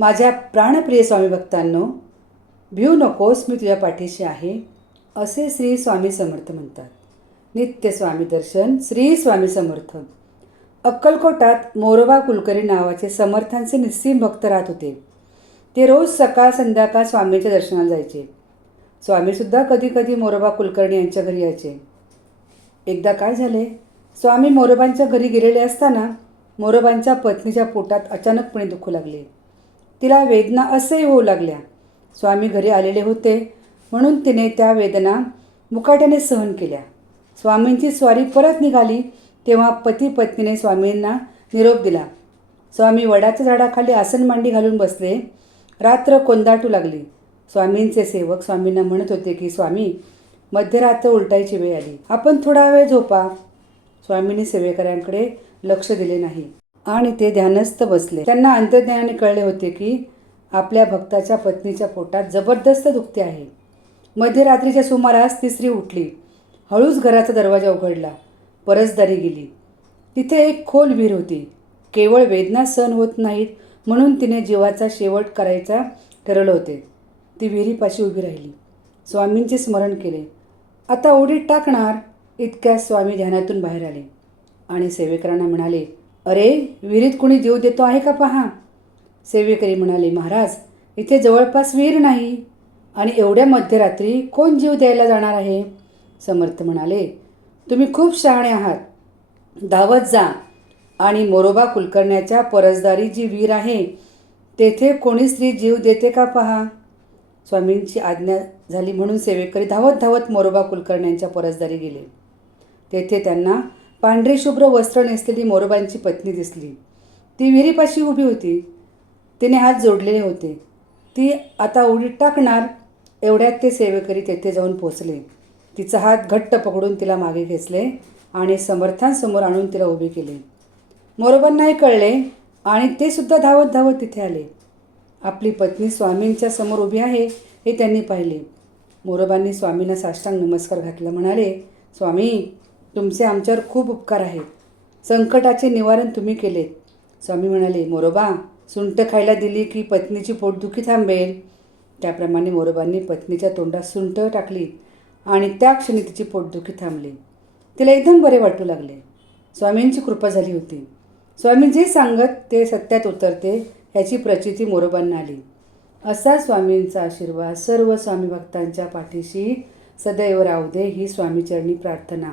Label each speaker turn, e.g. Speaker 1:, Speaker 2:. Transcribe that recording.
Speaker 1: माझ्या प्राणप्रिय स्वामी भक्तांनो भिऊ नकोस मी तुझ्या पाठीशी आहे असे श्री स्वामी समर्थ म्हणतात. नित्य स्वामी दर्शन श्री स्वामी समर्थ. अक्कलकोटात मोरोबा कुलकर्णी नावाचे समर्थांचे निस्सीम भक्त राहत होते. ते रोज सकाळ संध्याकाळ स्वामींच्या दर्शनाला जायचे. स्वामीसुद्धा कधीकधी मोरोबा कुलकर्णी यांच्या घरी यायचे. एकदा काय झाले? स्वामी मोरोबांच्या घरी गेलेले असताना मोरोबांच्या पत्नीच्या पोटात अचानकपणे दुखू लागले. तिला वेदना असे होऊ लागल्या. स्वामी घरी आलेले होते. म्हणून तिने त्या वेदना मुकाट्याने सहन केल्या. स्वामींची स्वारी परत निघाली तेव्हा पती पत्नीने स्वामींना निरोप दिला. स्वामी वडाच्या झाडाखाली आसन मांडी घालून बसले. रात्र कोंदाटू लागली. स्वामींचे सेवक स्वामींना म्हणत होते की स्वामी मध्यरात्र उलटायची वेळ आली. आपण थोडा वेळ झोपा. स्वामींनी सेवेकऱ्यांकडे लक्ष दिले नाही. आणि ते ध्यानस्थ बसले. त्यांना अंतर्ज्ञानाने कळले होते की आपल्या भक्ताच्या पत्नीच्या पोटात जबरदस्त दुखते आहे. मध्यरात्रीच्या सुमारास ती स्त्री उठली. हळूच घराचा दरवाजा उघडला. परसदारी गेली. तिथे एक खोल विहीर होती. केवळ वेदना सहन होत नाहीत म्हणून तिने जीवाचा शेवट करायचा ठरवलं होते. ती विहिरीपाशी उभी राहिली. स्वामींचे स्मरण केले. आता उडीत टाकणार इतक्या स्वामी ध्यानातून बाहेर आले. आणि सेवेकरांना म्हणाले अरे विहिरीत कुणी जीव देतो आहे का पहा? सेवेकरी म्हणाले महाराज इथे जवळपास विहीर नाही आणि एवढ्या मध्यरात्री कोण जीव द्यायला जाणार आहे? समर्थ म्हणाले तुम्ही खूप शहाणे आहात. धावत जा आणि मोरोबा कुलकर्ण्याच्या परसदारी जी वीर आहे तेथे कोणी स्त्री जीव देते का पहा? स्वामींची आज्ञा झाली म्हणून सेवेकरी धावत धावत मोरोबा कुलकर्ण्यांच्या परसदारी गेले. तेथे त्यांना पांढरे शुभ्र वस्त्र नेसलेली मोरोबांची पत्नी दिसली. ती विहिरीपाशी उभी होती. तिने हात जोडलेले होते. ती आता उडीत टाकणार एवढ्यात ते सेवेकरी तेथे जाऊन पोचले. तिचा हात घट्ट पकडून तिला मागे खेचले आणि समर्थांसमोर आणून तिला उभे केले. मोरोबांनाही कळले आणि ते सुद्धा धावत धावत तिथे आले. आपली पत्नी स्वामींच्या समोर उभी आहे हे त्यांनी पाहिले. मोरोबांनी स्वामींना साष्टांग नमस्कार घातला. म्हणाले स्वामी तुमचे आमच्यावर खूप उपकार आहेत. संकटाचे निवारण तुम्ही केलेत. स्वामी म्हणाले मोरोबा सुंठ खायला दिली की पत्नीची पोटदुखी थांबेल. त्याप्रमाणे मोरोबांनी पत्नीच्या तोंडात सुंठ टाकली आणि त्या क्षणी तिची पोटदुखी थांबली. तिला एकदम बरे वाटू लागले. स्वामींची कृपा झाली होती. स्वामी जे सांगत ते सत्यात उतरते ह्याची प्रचिती मोरोबांना आली. असा स्वामींचा आशीर्वाद सर्व स्वामी भक्तांच्या पाठीशी सदैव राहू दे ही स्वामीचरणी प्रार्थना.